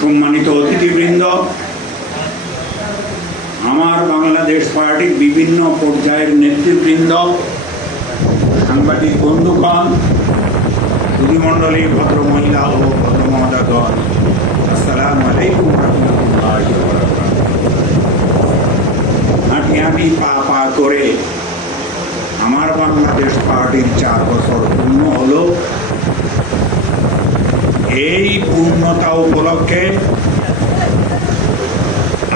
সম্মানিত অতিথিবৃন্দ আমার বাংলাদেশ পার্টির বিভিন্ন পর্যায়ের নেতৃবৃন্দ সাংবাদিক বন্ধুগণ সুধীমণ্ডলী ভদ্র মহিলা ও ভদ্র আসসালামু আলাইকুম হাঁটি হাঁটি পা পা করে আমার বাংলাদেশ পার্টির চার বছর পূর্ণ হলো। এই পূর্ণতা উপলক্ষে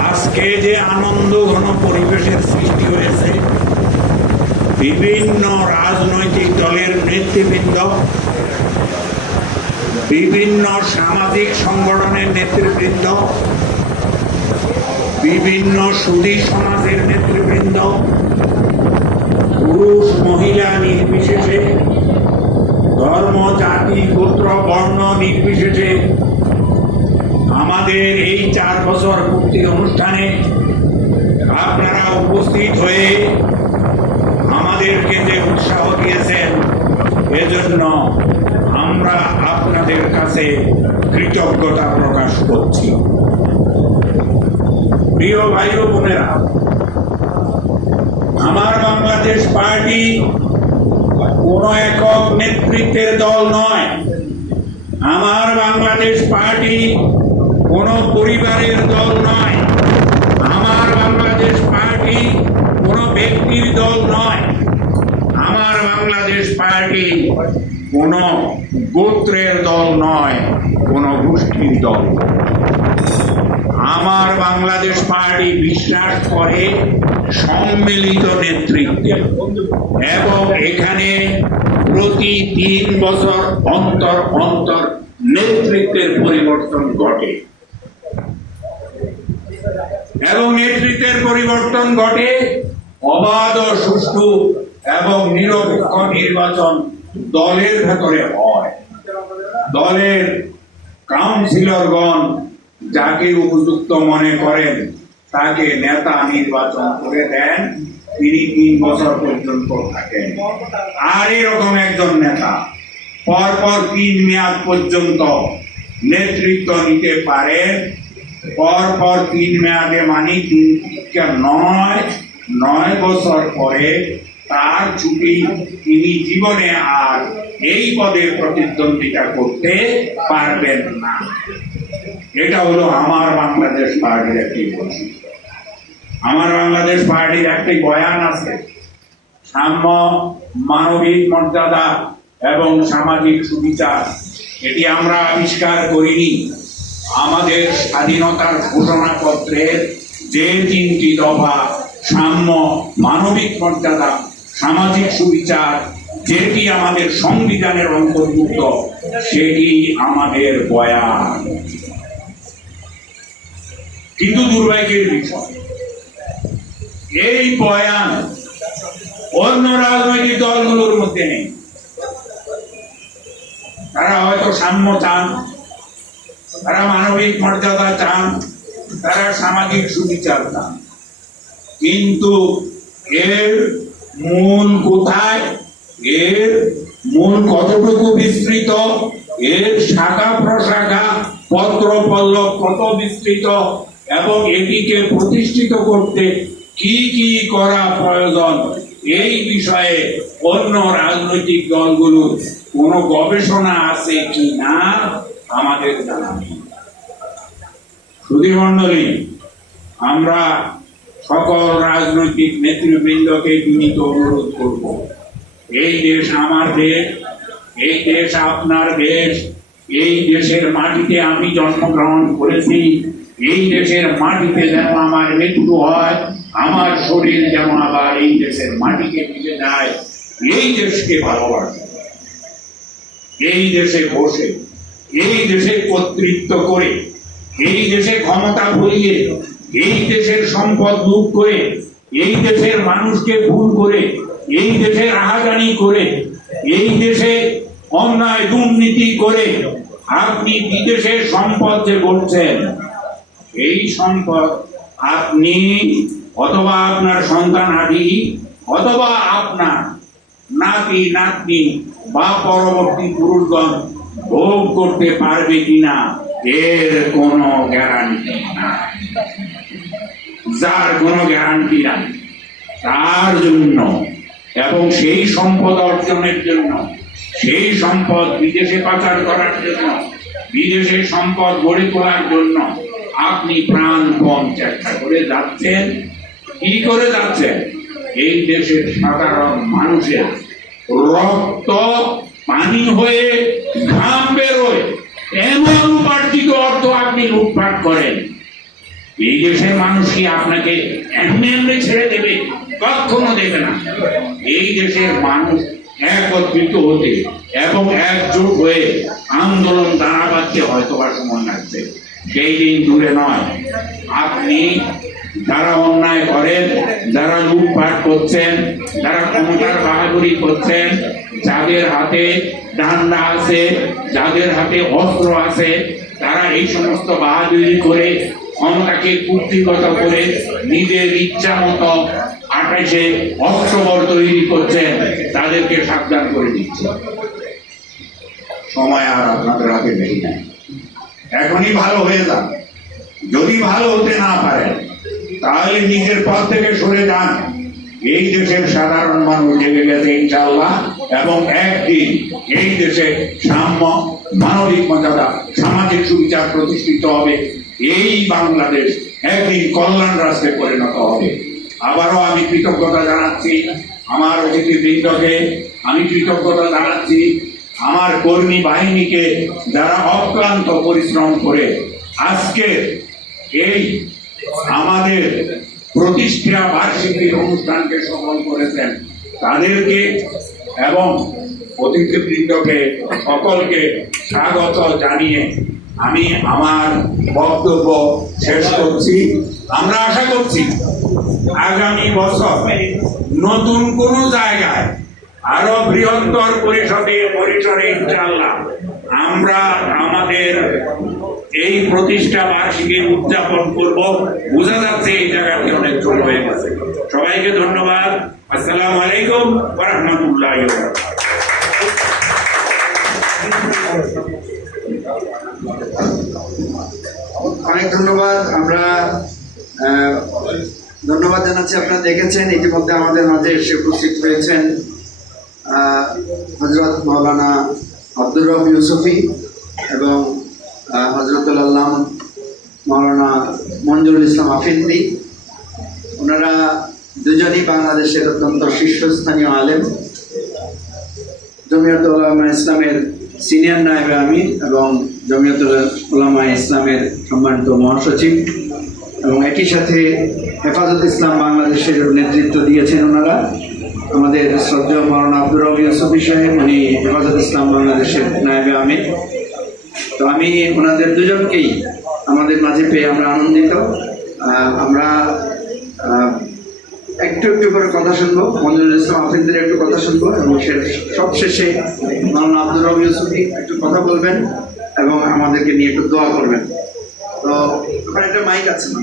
আজকে যে আনন্দ ঘন পরিবেশের সৃষ্টি হয়েছে, বিভিন্ন রাজনৈতিক দলের নেতৃবৃন্দ বিভিন্ন সামাজিক সংগঠনের নেতৃবৃন্দ, বিভিন্ন সুদী সমাজের নেতৃবৃন্দ, পুরুষ, মহিলা নির্বিশেষে, ধর্ম, জাতি, গোত্র, বর্ণ নির্বিশেষে আমাদের এই চার বছর মুক্তি অনুষ্ঠানে আপনারা উপস্থিত হয়ে আমাদেরকে যে উৎসাহ দিয়েছেন, এজন্য আমরা আপনাদের কাছে কৃতজ্ঞতা প্রকাশ করছি। প্রিয় ভাই ও বোনেরা, আমার বাংলাদেশ পার্টি কোন একক নেতৃত্বের দল নয়। আমার বাংলাদেশ পার্টি কোন পরিবারের দল নয়। আমার বাংলাদেশ পার্টি কোন ব্যক্তির দল নয়। বাংলাদেশ পার্টি কোন গোত্রের দল নয়, কোন গোষ্ঠীর দল। আমার বাংলাদেশ পার্টি বিশ্বাস করে সম্মিলিত নেতৃত্বে। এবং এখানে প্রতি তিন বছর অন্তর অন্তর নেতৃত্বের পরিবর্তন ঘটে। এবং নেতৃত্বের পরিবর্তন ঘটে অবাধ ও সুষ্ঠু এবং নিরপেক্ষ নির্বাচন দলের ভেতরে হয়। দলের কাউন্সিলরগণ যাকে উপযুক্ত মনে করেন, তাকে নেতা নির্বাচন করে দেন। তিনি তিন বছর পর্যন্ত থাকেন। আর এরকম একজন নেতা পরপর তিন মেয়াদ পর্যন্ত নেতৃত্ব নিতে পারেন পরপর তিন মেয়াদে মানে তিন নয় নয় বছর পরে তার ছুটি তিনি জীবনে আর এই পদে প্রতিদ্বন্দ্বিতা করতে পারবেন না। এটা হলো আমার বাংলাদেশ পার্টির একটি আমার বাংলাদেশ পার্টির একটি বয়ান আছে, সাম্য, মানবিক মর্যাদা এবং সামাজিক সুবিচার। এটি আমরা আবিষ্কার করিনি। আমাদের স্বাধীনতার ঘোষণাপত্রের যে তিনটি দফা সাম্য, মানবিক মর্যাদা সামাজিক সুবিচার, যেটি আমাদের সংবিধানের অন্তর্ভুক্ত, সেটি আমাদের বয়ান। কিন্তু দুর্ভাগ্যের বিষয়, এই বয়ান অন্য রাজনৈতিক দলগুলোর মধ্যে নেই। তারা হয়তো সাম্য চান, তারা মানবিক মর্যাদা চান, তারা সামাজিক সুবিচার চান। কিন্তু এর মূল কোথায়? এর মূল কতটুকু বিস্তৃত? এর শাখা প্রশাখা পত্র পল্লব কত বিস্তৃত? এবং এটিকে প্রতিষ্ঠিত করতে কি কি করা প্রয়োজন? এই বিষয়ে অন্য রাজনৈতিক দলগুলোর কোন গবেষণা আছে কি না, আমাদের জানা নেই। সুধীমণ্ডলী আমরা সকল রাজনৈতিক নেতৃবৃন্দকে বিনীত অনুরোধ করব। এই দেশ আমার দেশ, এই দেশ আপনার দেশ, এই দেশের মাটিতে আমি জন্মগ্রহণ করেছি, এই দেশের মাটিতে যেন আমার মৃত্যু হয়, আমার শরীর যেন আবার এই দেশের মাটিকে মিশে যায়, এই দেশকে ভালোবাসে। এই দেশে বসে, এই দেশে কর্তৃত্ব করে, এই দেশে ক্ষমতা ভরিয়ে এই দেশের সম্পদ লুট করে, এই দেশের মানুষকে ভুল করে, এই দেশে রাহাজানি করে, এই দেশে অন্যায় দুর্নীতি করে আপনি বিদেশের সম্পদ যে করছেন এই সম্পদ আপনি অথবা আপনার সন্তান আদি, অথবা আপনার নাতি, নাতনি বা পরবর্তী পুরুষগণ ভোগ করতে পারবে কিনা, এর কোনো গ্যারান্টি নাই। যার কোনো গ্যারান্টি নাই। তার জন্য এবং সেই সম্পদ অর্জনের জন্য, সেই সম্পদ বিদেশে পাচার করার জন্য, বিদেশে সম্পদ গড়ে তোলার জন্য আপনি প্রাণপণ চেষ্টা করে যাচ্ছেন। কি করে যাচ্ছেন? এই দেশের সাধারণ মানুষের রক্ত, পানি হয়ে, ঘাম বেরোয় এমন উপার্জিত অর্থ আপনি লুটপাট করেন। এই দেশের মানুষ কি আপনাকে এমনি এমনি ছেড়ে দেবে? কখনো দেবে না। এই দেশের মানুষ একত্রিত হতে এবং একজোট হয়ে আন্দোলন দাঁড়াবাচ্ছে হয়তো বা সময় লাগছে সেই দিন দূরে নয়। আপনি যারা অন্যায় করেন, যারা লুটপাট করছেন, যারা ক্ষমতার বাহাদুরি করছেন, যাদের হাতে ডান্ডা আছে, যাদের হাতে অস্ত্র আছে, তারা এই সমস্ত বাহাদুরি করে ক্ষমতাকে কুর্তিগত করে নিজের ইচ্ছা মতো আকাশে অস্ত্রবর তৈরি করছেন তাদেরকে সাবধান করে দিচ্ছে। সময় আর আপনাদের হাতে নেই নাই। এখনই ভালো হয়ে যান যদি ভালো হতে না পারেন, তাহলে নিজের পথ থেকে সরে যান। এই দেশের সাধারণ মানুষ জেগে গেছে ইনশাল্লাহ এবং একদিন এই দেশে সাম্য মানবিক মর্যাদা, সামাজিক সুবিচার প্রতিষ্ঠিত হবে। এই বাংলাদেশ একদিন কল্যাণ রাষ্ট্রে পরিণত হবে। আবারও আমি কৃতজ্ঞতা জানাচ্ছি আমার অতিথিবৃন্দকে, আমি কৃতজ্ঞতা জানাচ্ছি আমার কর্মী বাহিনীকে যারা অক্লান্ত পরিশ্রম করে আজকে এই আমাদের প্রতিষ্ঠা বার্ষিকীর অনুষ্ঠানকে সফল করেছেন তাদেরকে এবং অতিথিবৃন্দকে সকলকে স্বাগত জানিয়ে আমি আমার বক্তব্য শেষ করছি। আমরা আশা করছি আগামী বছর নতুন কোন জায়গায় আরও বৃহত্তর পরিষদে পরিসরে ইনশাল্লাহ আমরা আমাদের এই প্রতিষ্ঠা বার্ষিকী উদযাপন করব। বোঝা যাচ্ছে এই জায়গাটি অনেক ছোট হয়ে গেছে। সবাইকে ধন্যবাদ। আসসালামু আলাইকুম রহমতুল্লাহ অনেক ধন্যবাদ। আমরা ধন্যবাদ জানাচ্ছি আপনারা দেখেছেন। ইতিমধ্যে আমাদের মাঝে এসে উপস্থিত হয়েছেন হজরত মৌলানা আব্দুর রব ইউসুফি এবং হজরতুল আল্লাহ মৌলানা মঞ্জুরুল ইসলাম আফিন্দি। ওনারা দুজনই বাংলাদেশের অত্যন্ত শীর্ষস্থানীয় আলেম। জমিয়তুল ইসলামের সিনিয়র নায়েবে আমির এবং জমিয়তুল উলামা ইসলামের সম্মানিত মহাসচিব এবং একই সাথে হেফাজত ইসলাম বাংলাদেশের নেতৃত্ব দিয়েছেন ওনারা। আমাদের শ্রদ্ধেয় মৌলানা আব্দুর রবি ইউসুফি সাহেব, উনি হেফাজত ইসলাম বাংলাদেশের নায়েবে আমির। তো আমি ওনাদের দুজনকেই আমাদের মাঝে পেয়ে আমরা আনন্দিত। আমরা একটু একটু করে কথা শুনব। মঞ্জুরুল ইসলাম আফিনদের একটু কথা শুনব এবং সবশেষে মাওলানা আব্দুর রবি ইউসুফি একটু কথা বলবেন। এবং আমাদেরকে নিয়ে একটু দোয়া করবেন। তো ওখানে একটা মাইক আছে না